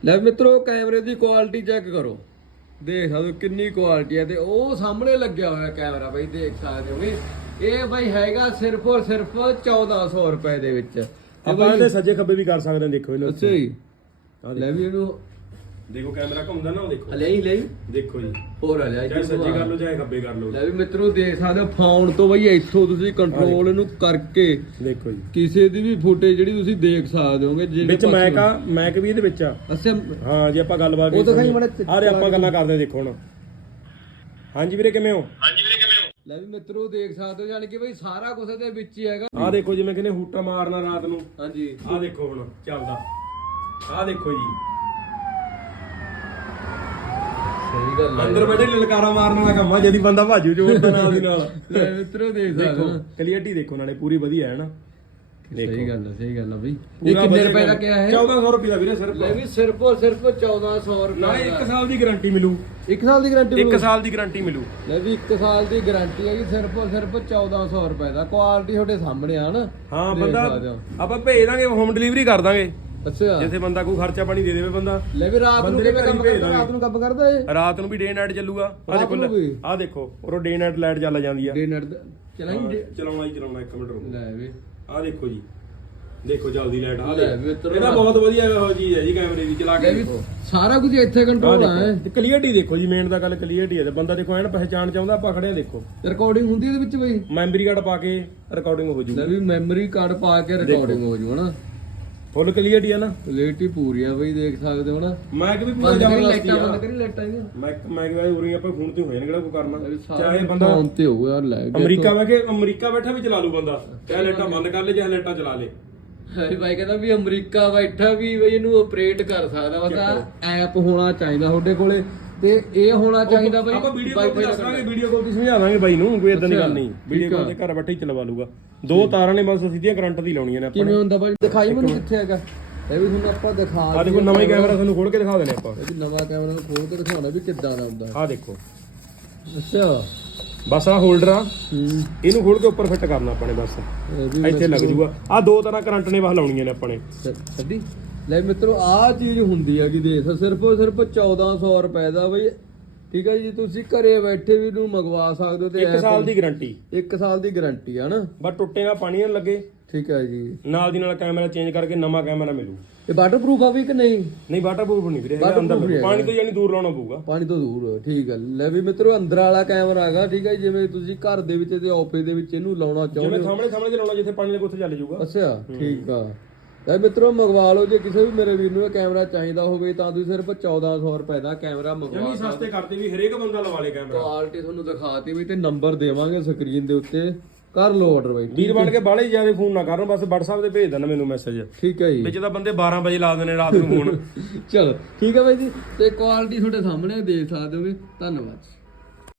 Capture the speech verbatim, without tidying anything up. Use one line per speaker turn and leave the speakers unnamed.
ਲੈ ਮਿੱਤਰੋ ਕੈਮਰੇ ਦੀ ਕੁਆਲਿਟੀ ਚੈੱਕ ਕਰੋ, ਦੇਖ ਸਕਦੇ ਕਿੰਨੀ ਕੁਆਲਿਟੀ ਹੈ। ਤੇ ਉਹ ਸਾਹਮਣੇ ਲੱਗਿਆ ਹੋਇਆ ਕੈਮਰਾ ਬਾਈ, ਦੇਖ ਸਕਦੇ ਹੋ ਇਹ ਬਾਈ ਹੈਗਾ ਸਿਰਫ ਔਰ ਸਿਰਫ ਚੌਦਾਂ ਸੌ ਰੁਪਏ ਦੇ ਵਿੱਚ।
ਆਪਾਂ ਇਹਦੇ ਸੱਜੇ ਖੱਬੇ ਵੀ ਕਰ ਸਕਦੇ ਹਾਂ, ਦੇਖੋ ਇਹਨੂੰ।
ਅੱਛਾ ਜੀ, ਲੈ ਵੀ ਇਹਨੂੰ
ਦੇਖੋ ਕੈਮਰਾ ਘੁੰਮਦਾ ਨਾ, ਉਹ ਦੇਖੋ
ਲੈ ਹੀ ਲੈ
ਦੇਖੋ ਜੀ,
ਹੋਰ ਆ ਜਾ
ਚਾਹੇ ਸੱਜੇ ਕਰ ਲਓ ਚਾਹੇ ਖੱਬੇ ਕਰ ਲਓ।
ਲੈ ਵੀ ਮਿੱਤਰੋ ਦੇਖ ਸਕਦੇ ਹੋ ਫੋਨ ਤੋਂ ਬਈ ਇੱਥੋਂ ਤੁਸੀਂ ਕੰਟਰੋਲ ਇਹਨੂੰ ਕਰਕੇ
ਦੇਖੋ ਜੀ,
ਕਿਸੇ ਦੀ ਵੀ ਫੁਟੇਜ ਜਿਹੜੀ ਤੁਸੀਂ ਦੇਖ ਸਕਦੇ ਹੋਗੇ।
ਵਿੱਚ ਮੈਕ ਆ, ਮੈਕ ਵੀ ਇਹਦੇ ਵਿੱਚ ਆ।
ਅੱਛਾ
ਹਾਂ ਜੇ ਆਪਾਂ ਗੱਲਬਾਤ
ਉਹ ਦਿਖਾਈ ਮੜਾ
ਆਰੇ ਆਪਾਂ ਗੱਲਾਂ ਕਰਦੇ ਦੇਖੋ ਹੁਣ। ਹਾਂਜੀ ਵੀਰੇ ਕਿਵੇਂ ਹੋ?
ਹਾਂਜੀ ਵੀਰੇ ਕਿਵੇਂ ਹੋ?
ਲੈ ਵੀ ਮਿੱਤਰੋ ਦੇਖ ਸਕਦੇ ਹੋ, ਯਾਨੀ ਕਿ ਬਈ ਸਾਰਾ ਕੁਝ ਇਹਦੇ ਵਿੱਚ ਹੀ ਹੈਗਾ।
ਆਹ ਦੇਖੋ ਜਿਵੇਂ ਕਹਿੰਦੇ ਹੂਟਾ ਮਾਰਨਾ ਰਾਤ ਨੂੰ।
ਹਾਂਜੀ
ਆਹ ਦੇਖੋ ਹੁਣ ਚੱਲਦਾ, ਆਹ ਦੇਖੋ ਜੀ,
ਸਹੀ ਗੱਲ ਹੈ।
ਅੰਦਰ ਬੈਠੇ ਲਲਕਾਰਾ ਮਾਰਨ ਵਾਲਾ ਕੰਮ ਆ, ਜਦੀ ਬੰਦਾ ਭਾਜੂ ਜੋਰ ਦਾ ਨਾਲ ਦੀ ਨਾਲ।
ਲੈ ਮਿੱਤਰੋ ਦੇਖ ਸਕਦੇ
ਦੇਖੋ
ਹੋ,
ਕਲੀਅਰਟੀ ਦੇਖੋ ਨਾਲੇ ਪੂਰੀ ਵਧੀਆ ਹੈ ਨਾ।
ਸਹੀ ਗੱਲ ਹੈ, ਸਹੀ ਗੱਲ ਹੈ ਬਈ। ਇਹ ਕਿੰਨੇ ਰੁਪਏ ਦਾ ਕਿਹਾ ਹੈ?
ਚੌਦਾਂ ਸੌ ਰੁਪਏ ਦਾ ਵੀਰੇ ਸਿਰਫ।
ਲੈ ਵੀ ਸਿਰਫ ਔਰ ਸਿਰਫ ਚੌਦਾਂ ਸੌ ਰੁਪਏ
ਨਾਲੇ ਇੱਕ ਸਾਲ ਦੀ ਗਾਰੰਟੀ ਮਿਲੂ।
ਇੱਕ ਸਾਲ ਦੀ ਗਾਰੰਟੀ
ਇੱਕ ਸਾਲ ਦੀ ਗਾਰੰਟੀ ਮਿਲੂ।
ਲੈ ਵੀ ਇੱਕ ਸਾਲ ਦੀ ਗਾਰੰਟੀ ਹੈਗੀ ਸਿਰਫ ਔਰ ਸਿਰਫ ਚੌਦਾਂ ਸੌ ਰੁਪਏ ਦਾ। ਕੁਆਲਿਟੀ ਤੁਹਾਡੇ ਸਾਹਮਣੇ ਆ ਨਾ।
ਹਾਂ ਬੰਦਾ ਆਪਾਂ ਭੇਜ ਦਾਂਗੇ, ਹੋਮ ਡਿਲੀਵਰੀ ਕਰ ਦਾਂਗੇ।
ਅੱਛਾ
ਜਿੱਥੇ ਬੰਦਾ ਕੋਈ ਖਰਚਾ ਪਾਣੀ ਦੇ ਦੇਵੇ ਬੰਦਾ।
ਲੈ ਵੀ ਰਾਤ ਨੂੰ ਕਿਵੇਂ ਕੰਮ ਕਰਦਾ? ਰਾਤ ਨੂੰ ਕੰਮ ਕਰਦਾ ਏ?
ਰਾਤ ਨੂੰ ਵੀ ਡੇ ਨਾਈਟ ਚੱਲੂਗਾ। ਆ ਦੇਖੋ, ਆ ਦੇਖੋ ਉਹ ਡੇ ਨਾਈਟ ਲਾਈਟ ਚੱਲ ਜਾਂਦੀ ਆ।
ਡੇ ਨਾਈਟ ਚਲਾਈ
ਚਲਾਉਣਾ ਹੀ ਚਲਾਉਣਾ, ਇੱਕ ਮਿੰਟ ਰੁਕੋ।
ਲੈ ਵੀ
ਆ ਦੇਖੋ ਜੀ, ਦੇਖੋ ਜਲਦੀ ਲਾਈਟ ਆ।
ਲੈ ਵੀ
ਇਹਦਾ ਬਹੁਤ ਵਧੀਆ ਉਹ ਚੀਜ਼ ਹੈ ਜੀ, ਕੈਮਰੇ ਦੀ ਚਲਾ ਕੇ ਦੇਖੋ।
ਸਾਰਾ ਕੁਝ ਇੱਥੇ ਕੰਟਰੋਲ ਆ।
ਤੇ ਕਲੀਅਰਟੀ ਦੇਖੋ ਜੀ, ਮੇਨ ਦਾ ਗੱਲ ਕਲੀਅਰਟੀ ਹੈ। ਤੇ ਬੰਦਾ ਦੇਖੋ ਐਨ ਪਹਿਚਾਣ ਚਾਹੁੰਦਾ, ਆਪਾਂ ਖੜੇ ਆ ਦੇਖੋ।
ਰਿਕਾਰਡਿੰਗ ਹੁੰਦੀ ਇਹਦੇ ਵਿੱਚ ਬਈ?
ਮੈਮਰੀ ਕਾਰਡ ਪਾ ਕੇ ਰਿਕਾਰਡਿੰਗ ਹੋ ਜੂਗੀ।
ਲੈ ਵੀ ਮੈਮਰੀ ਕਾਰਡ ਪਾ ਕੇ ਰਿਕਾਰਡਿੰਗ ਹੋ ਜੂ ਹਨਾ।
ਫੁੱਲ ਕਲੀਅਰਟੀ ਆ ਨਾ,
ਕੁਆਲਿਟੀ ਪੂਰੀ ਆ ਬਈ, ਦੇਖ ਸਕਦੇ ਹੋ ਨਾ।
ਮੈਂ ਕਿ ਵੀ ਪੂਰਾ
ਬੰਦ ਕਰੀ
ਜ਼ਬਰਦਸਤੀ
ਲਾਈਟਾਂ,
ਆ।
ਬੰਦ ਕਰੀ ਲਾਈਟਾਂ ਇਹਦੀਆਂ।
ਮੈਂ ਮੈਂ ਕਿ ਉਰੀ ਆਪਾਂ ਫੋਨ ਤੇ ਹੋਏ ਨੇ ਕਿਹੜਾ ਕੋਈ ਕਰਨਾ।
ਚਾਹੇ
ਬੰਦਾ
ਫੋਨ ਤੇ ਹੋਊ ਯਾਰ। ਲੈ
ਅਮਰੀਕਾ ਬੈਠੇ ਅਮਰੀਕਾ ਬੈਠਾ ਵੀ ਚਲਾ ਲੂ ਬੰਦਾ, ਚਾਹੇ ਲਾਈਟਾਂ ਬੰਦ ਕਰ ਲੇ ਚਾਹੇ ਲਾਈਟਾਂ ਚਲਾ ਲੇ।
ਹਾਈ ਬਾਈ ਕਹਿੰਦਾ ਵੀ ਅਮਰੀਕਾ ਬੈਠਾ ਵੀ ਬਈ ਇਹਨੂੰ ਆਪਰੇਟ ਕਰ ਸਕਦਾ। ਬਸ ਐਪ ਹੋਣਾ ਚਾਹੀਦਾ ਤੁਹਾਡੇ ਕੋਲੇ, ਤੇ ਇਹ ਹੋਣਾ ਚਾਹੀਦਾ ਬਈ।
ਆਪਾਂ ਵੀਡੀਓ ਕਾਲ ਤੇ ਦੱਸਾਂਗੇ, ਵੀਡੀਓ ਕਾਲ ਤੇ ਸਮਝਾ ਦਾਂਗੇ ਬਾਈ ਨੂੰ, ਕੋਈ ਇਦਾਂ ਦੀ ਗੱਲ ਨਹੀਂ। ਵੀਡੀਓ ਕਾਲ ਤੇ ਘਰ ਬੈਠੇ ਹੀ ਚਲਵਾ ਲੂਗਾ। ਦੋ ਤਾਰਾਂ ਨੇ ਬਸ ਸਿੱਧੀਆਂ ਕਰੰਟ ਦੀ ਲਾਉਣੀਆਂ ਨੇ ਆਪਾਂ।
ਕਿਵੇਂ ਹੁੰਦਾ ਬਾਈ? ਦਿਖਾਈ ਮੈਨੂੰ ਕਿੱਥੇ ਹੈਗਾ। ਇਹ ਵੀ ਤੁਹਾਨੂੰ ਆਪਾਂ ਦਿਖਾ
ਆ ਦੇਖੋ, ਨਵਾਂ ਹੀ ਕੈਮਰਾ ਤੁਹਾਨੂੰ ਖੋਲ ਕੇ ਦਿਖਾ ਦੇਣੇ ਆਪਾਂ।
ਇਹ ਵੀ ਨਵਾਂ ਕੈਮਰਾ ਨੂੰ ਖੋਲ ਕੇ ਦਿਖਾਉਣਾ ਵੀ ਕਿੱਦਾਂ ਦਾ ਹੁੰਦਾ।
ਆ ਦੇਖੋ,
ਅੱਛਾ
ਬਸ ਆ ਹੋਲਡਰ ਆ,
ਹੂੰ
ਇਹਨੂੰ ਖੋਲ ਕੇ ਉੱਪਰ ਫਿੱਟ ਕਰਨਾ ਆਪਾਂ ਨੇ। ਬਸ
ਇਹ ਵੀ
ਇੱਥੇ ਲੱਗ ਜੂਗਾ। ਆ ਦੋ ਤਰ੍ਹਾਂ ਕਰੰਟ ਨੇ ਬਸ ਲਾਉਣੀਆਂ ਨੇ ਆਪਾਂ ਨੇ।
ਸੱਡੀ ਲੈ ਮਿੱਤਰੋ, ਆਹ ਚੀਜ਼ ਹੁੰਦੀ ਹੈਗੀ, ਦੇਖ ਸਿਰਫ ਸਿਰਫ ਚੌਦਾਂ ਸੌ ਰੁਪਏ ਦਾ ਬਈ। ਠੀਕ ਹੈ ਜੀ, ਤੁਸੀਂ ਘਰੇ ਬੈਠੇ ਵੀ ਇਹਨੂੰ ਮੰਗਵਾ ਸਕਦੇ ਹੋ। ਤੇ
ਇੱਕ ਸਾਲ ਦੀ ਗਾਰੰਟੀ,
ਇੱਕ ਸਾਲ ਦੀ ਗਾਰੰਟੀ ਆ ਨਾ।
ਬਸ ਟੁੱਟੇਗਾ, ਪਾਣੀ ਨਾ ਲੱਗੇ।
ਠੀਕ ਹੈ ਜੀ,
ਨਾਲ ਦੀ ਨਾਲ ਕੈਮਰਾ ਚੇਂਜ ਕਰਕੇ ਨਵਾਂ ਕੈਮਰਾ ਮਿਲੂ।
ਇਹ ਵਾਟਰਪ੍ਰੂਫ ਆ ਵੀ ਕਿ ਨਹੀਂ?
ਨਹੀਂ ਵਾਟਰਪ੍ਰੂਫ ਨਹੀਂ ਵੀਰੇ, ਹੈਗਾ ਅੰਦਰ ਲੱਗੂ। ਪਾਣੀ ਤੋਂ ਯਾਨੀ ਦੂਰ ਲਾਉਣਾ ਪਊਗਾ,
ਪਾਣੀ ਤੋਂ ਦੂਰ। ਠੀਕ ਹੈ, ਲੈ ਵੀ ਮਿੱਤਰੋ ਅੰਦਰ ਵਾਲਾ ਕੈਮਰਾ ਹੈਗਾ। ਠੀਕ ਹੈ, ਜਿਵੇਂ ਤੁਸੀਂ ਘਰ ਦੇ ਵਿੱਚ ਤੇ ਆਫਿਸ ਦੇ ਵਿੱਚ ਇਹਨੂੰ ਲਾਉਣਾ ਚਾਹੁੰਦੇ
ਜਿਵੇਂ
ਹੋ।
ਸਾਹਮਣੇ ਸਾਹਮਣੇ ਤੇ ਲਾਉਣਾ, ਜਿੱਥੇ ਪਾਣੀ ਲੱਗੇ ਉੱਥੇ ਚੱਲ ਜਾਊਗਾ।
ਅੱਛਾ ਠੀਕ ਆ। ਲੈ ਮਿੱਤਰੋ ਮੰਗਵਾ ਲਓ, ਜੇ ਕਿਸੇ ਵੀ ਮੇਰੇ ਵੀਰ ਨੂੰ ਕੈਮਰਾ ਚਾਹੀਦਾ ਹੋਵੇ ਤਾਂ ਤੁਸੀਂ ਸਿਰਫ ਚੌਦਾਂ ਸੌ ਰੁਪਏ ਦਾ ਕੈਮਰਾ ਮੰਗਵਾ
ਜਮੀ ਸਸਤੇ ਕਰਤੇ ਵੀ ਹਰੇਕ ਬੰਦਾ ਲਵਾ ਲੇ ਕੈਮਰਾ।
ਕੁਆਲਿਟੀ ਤੁਹਾਨੂੰ ਦਿਖਾਤੀ ਵੀ, ਤੇ ਨੰਬਰ ਦੇਵਾਂਗੇ ਸਕਰੀਨ ਦੇ ਉੱਤੇ, ਕਰ ਲਓ ਆਰਡਰ ਬਾਈ।
ਵੀਰ ਬਣ ਕੇ ਬਾਹਲੇ ਜਿਆਦਾ ਫੋਨ ਨਾ ਕਰਨ, ਬਸ WhatsApp ਤੇ ਭੇਜ ਦੇਣਾ ਮੈਨੂੰ ਮੈਸੇਜ।
ਠੀਕ ਹੈ ਜੀ,
ਵਿੱਚ ਤਾਂ ਬੰਦੇ ਬਾਰਾਂ ਵਜੇ ਲਾ ਦਿੰਦੇ ਰਾਤ ਨੂੰ ਫੋਨ।
ਚਲੋ ਠੀਕ ਹੈ ਬਾਈ ਜੀ, ਤੇ ਕੁਆਲਿਟੀ ਤੁਹਾਡੇ ਸਾਹਮਣੇ ਦੇਖ ਸਕਦੇ ਹੋਗੇ। ਧੰਨਵਾਦ।